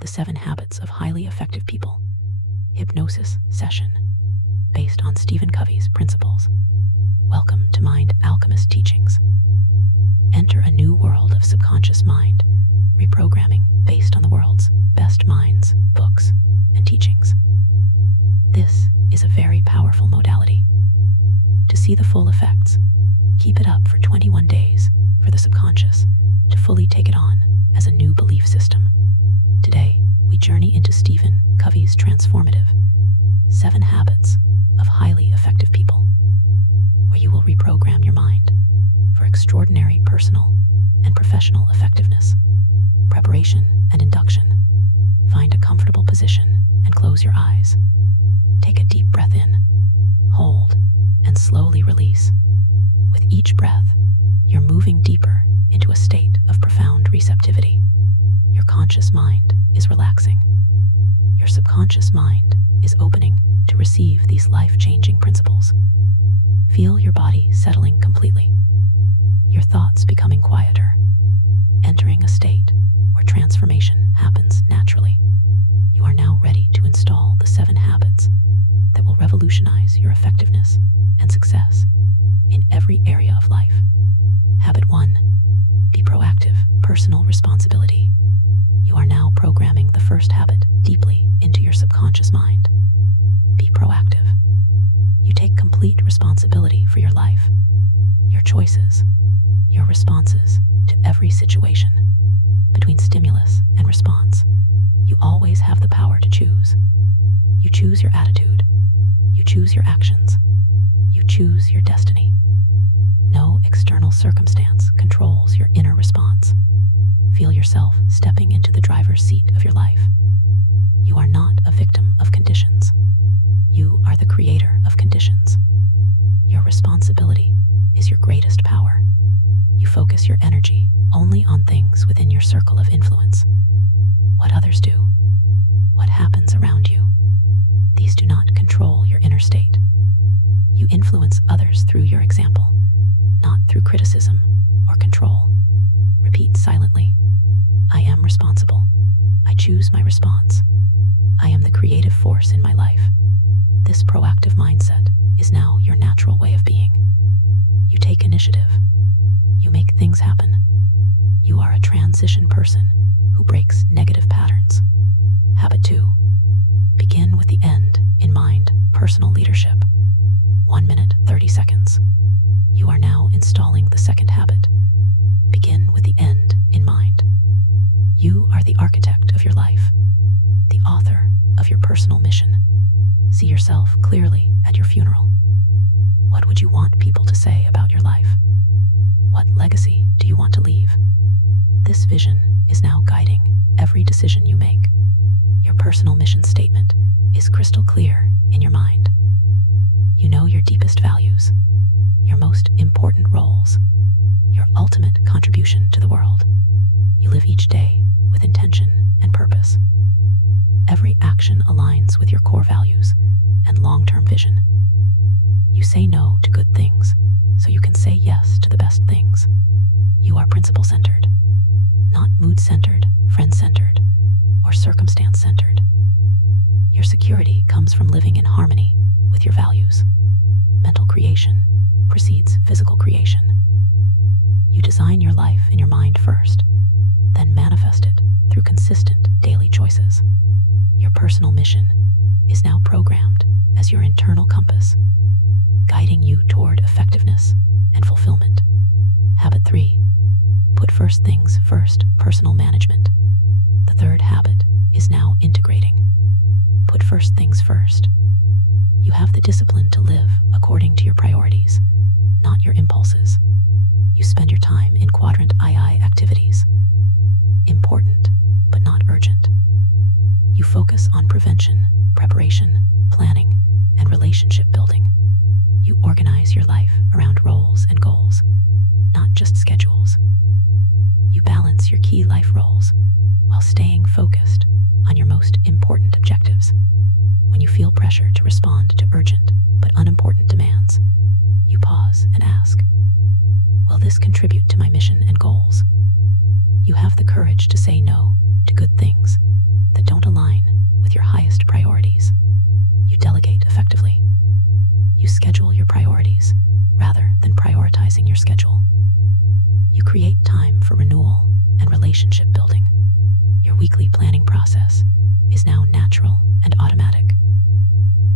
the 7 Habits of Highly Effective People Hypnosis session based on Stephen Covey's principles. Welcome to Mind Alchemist Teachings. Enter a new world of subconscious mind, reprogramming based on the world's best minds, books, and teachings. This is a very powerful modality. To see the full effects, keep it up for 21 days for the subconscious to fully take it on as a new belief system. Today, we journey into Stephen Covey's transformative 7 Habits of Highly Effective People, where you will reprogram your mind for extraordinary personal and professional effectiveness. Preparation and induction. Find a comfortable position and close your eyes. Take a deep breath in, hold, and slowly release. With each breath, you're moving deeper into a state of profound receptivity. Your conscious mind is relaxing. Your subconscious mind is opening to receive these life-changing principles. Feel your body settling completely. Your thoughts becoming quieter, entering a state where transformation happens naturally. You are now ready to install the 7 habits that will revolutionize your effectiveness and success in every area of life. Habit 1. Be proactive. Personal responsibility. You are now programming the first habit deeply into your subconscious mind. Be proactive. You take complete responsibility for your life, your choices, your responses to every situation. Between stimulus and response, you always have the power to choose. You choose your attitude. You choose your actions. You choose your destiny. No external circumstance controls your inner response. Feel yourself stepping into the driver's seat of your life. You are not a victim of conditions. You are the creator of conditions. Your responsibility is your greatest power. You focus your energy only on things within your circle of influence. What others do, what happens around you, these do not control your inner state. You influence others through your example, not through criticism or control. Repeat silently. I am responsible. I choose my response. I am the creative force in my life. This proactive mindset is now your natural way of being. You take initiative. You make things happen. You are a transition person who breaks negative patterns. Habit 2. Begin with the end in mind. Personal leadership. 1 minute, 30 seconds. You are now installing the second habit. Begin with the end in mind. You are the architect of your life, the author of your personal mission. See yourself clearly at your funeral. What would you want people to say about your life? What legacy do you want to leave? This vision is now guiding every decision you make. Your personal mission statement is crystal clear in your mind. You know your deepest values, your most important roles, your ultimate contribution to the world. You live each day with intention and purpose. Every action aligns with your core values and long-term vision. You say no to good things so you can say yes to the best things. You are principle-centered, not mood-centered, friend-centered, or circumstance-centered. Your security comes from living in harmony with your values. Mental creation precedes physical creation. You design your life in your mind first, then manifest it through consistent daily choices. Your personal mission is now programmed as your internal compass, guiding you toward effectiveness and fulfillment. Habit 3. Put first things first. Personal management. The third habit is now integrating. Put first things first. You have the discipline to live according to your priorities, not your impulses. You spend your time in quadrant II activities. Important, but not urgent. You focus on prevention, preparation, planning, and relationship building. You organize your life around roles and goals, not just schedules. You balance your key life roles while staying focused on your most important objectives. When you feel pressure to respond to urgent but unimportant demands, you pause and ask, will this contribute to my mission and goals? You have the courage to say no to good things weekly planning process is now natural and automatic.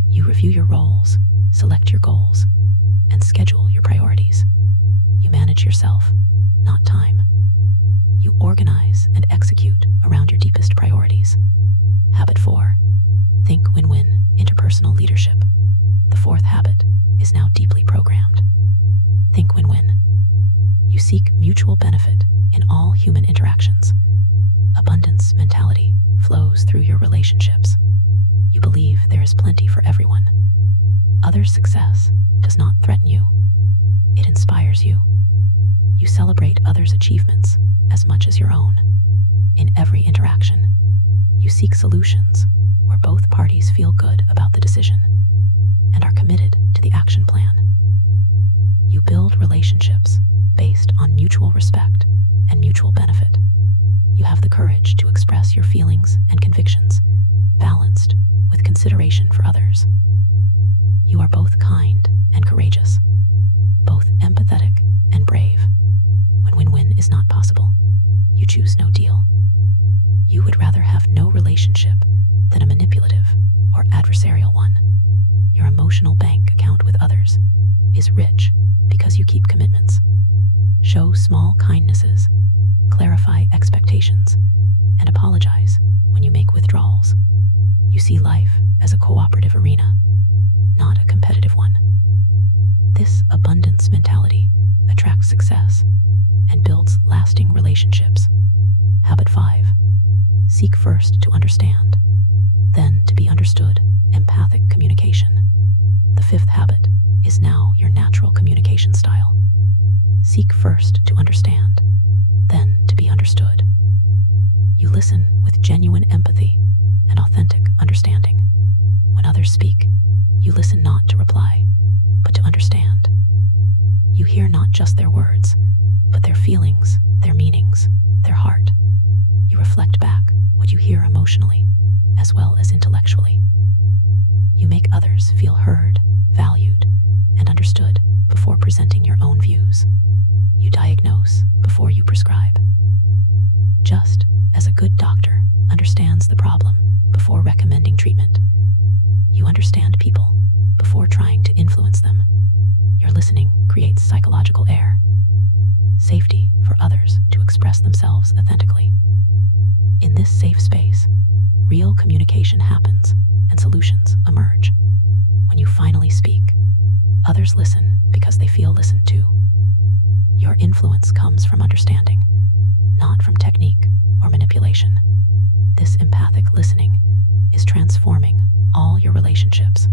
You review your roles, select your goals, and schedule your priorities. You manage yourself, not time. You organize and execute around your deepest priorities. Habit 4. Think win-win interpersonal leadership. The fourth habit is now deeply programmed. Think win-win. You seek mutual benefit in all human interactions. Abundance mentality flows through your relationships. You believe there is plenty for everyone. Others' success does not threaten you. It inspires you. You celebrate others' achievements as much as your own. In every interaction, you seek solutions where both parties feel good about the decision and are committed to the action plan. You build relationships based on mutual respect and mutual benefit. You have the courage to express your feelings and convictions, balanced with consideration for others. You are both kind and courageous, both empathetic and brave. When win-win is not possible, you choose no deal. You would rather have no relationship than a manipulative or adversarial one. Your emotional bank account with others is rich because you keep commitments. Show small kindnesses, clarify expectations, and apologize when you make withdrawals. You see life as a cooperative arena, not a competitive one. This abundance mentality attracts success and builds lasting relationships. Habit 5. Seek first to understand, then to be understood. Empathic communication. The fifth habit is now your natural communication style. Seek first to understand, then to be understood. You listen with genuine empathy and authentic understanding. When others speak, you listen not to reply, but to understand. You hear not just their words, but their feelings, their meanings, their heart. You reflect back what you hear emotionally, as well as intellectually. You make others feel heard, valued, and understood before presenting your own views. You diagnose before you prescribe. Just as a good doctor understands the problem before recommending treatment, you understand people before trying to influence them. Your listening creates psychological air, safety for others to express themselves authentically. In this safe space, real communication happens and solutions emerge. When you finally speak, others listen because they feel listened to. Your influence comes from understanding, not from technique or manipulation. This empathic listening is transforming all your relationships.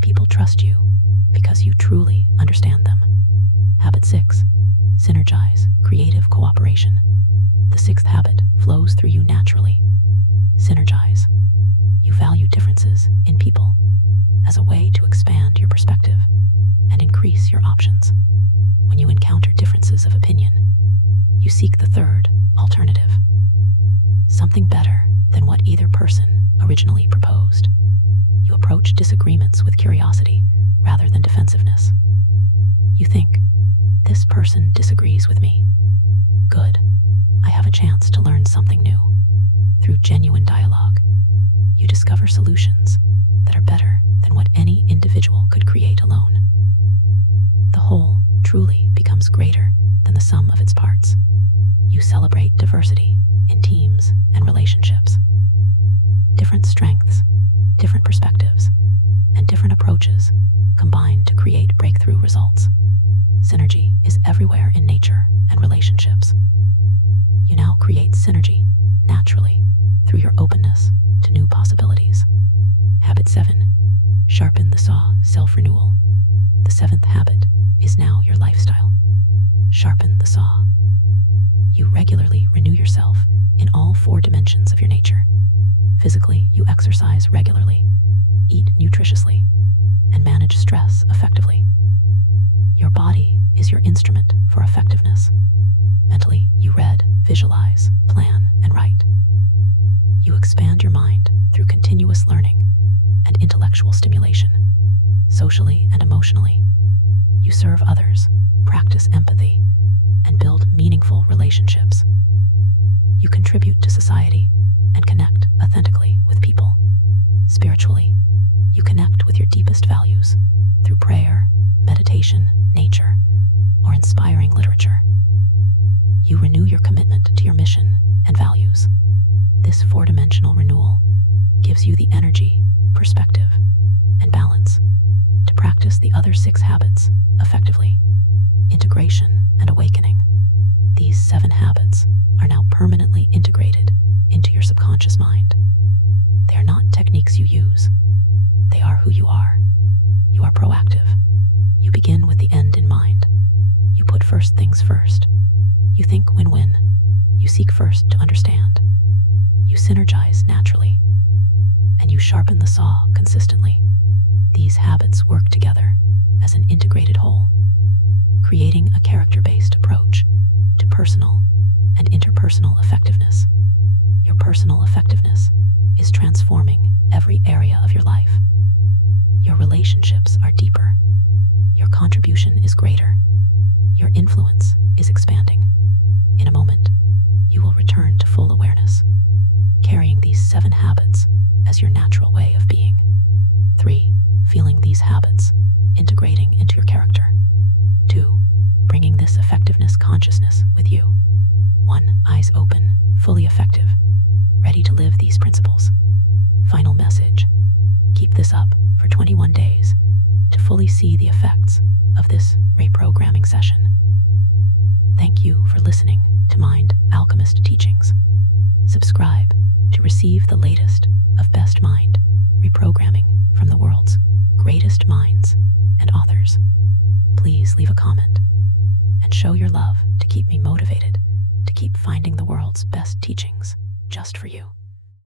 People trust you because you truly understand them. Habit 6. Synergize creative cooperation. The sixth habit flows through you naturally. Synergize. You value differences in people as a way to expand your perspective and increase your options. When you encounter differences of opinion, you seek the third alternative, something better than what either person originally proposed. You approach disagreements with curiosity rather than defensiveness. You think, this person disagrees with me. Good. I have a chance to learn something new. Through genuine dialogue, you discover solutions that are better than what any individual could create alone. The whole truly becomes greater than the sum of its parts. You celebrate diversity in teams and relationships. Different strengths, different perspectives, and different approaches combine to create breakthrough results. Synergy is everywhere in nature and relationships. You now create synergy naturally through your openness to new possibilities. Habit 7. Sharpen the saw, self-renewal. The seventh habit is now your lifestyle. Sharpen the saw. You regularly renew yourself in all 4 dimensions of your nature. Physically, you exercise regularly, eat nutritiously, and manage stress effectively. Your body is your instrument for effectiveness. Mentally, you read, visualize, plan, and write. You expand your mind through continuous learning and intellectual stimulation. Socially and emotionally, you serve others, practice empathy, and build meaningful relationships. you contribute to society and connect authentically with people. Spiritually, you connect with your deepest values through prayer, meditation, nature, or inspiring literature. You renew your commitment to your mission and values. This four-dimensional renewal gives you the energy, perspective, and balance to practice the other 6 habits effectively. Integration and awakening. These 7 habits are now permanently integrated into your subconscious mind. They are not techniques you use. They are who you are. You are proactive. You begin with the end in mind. You put first things first. You think win-win. You seek first to understand. You synergize naturally. And you sharpen the saw consistently. These habits work together as an integrated whole, creating a character-based approach to personal and interpersonal effectiveness. Your personal effectiveness is transforming every area of your life. Your relationships are deeper. Your contribution is greater. Your influence is expanding. In a moment, you will return to full awareness, carrying these 7 habits as your natural way of being. 3. Feeling these habits, integrating into your character. 2. Bringing this effectiveness consciousness with you. 1. Eyes open, fully effective, ready to live these principles. Final message. Keep this up for 21 days to fully see the effects of this reprogramming session. Thank you for listening to Mind Alchemist Teachings. Subscribe to receive the latest of Best Mind reprogramming from the world's greatest minds and authors. Please leave a comment and show your love to keep me motivated to keep finding the world's best teachings just for you.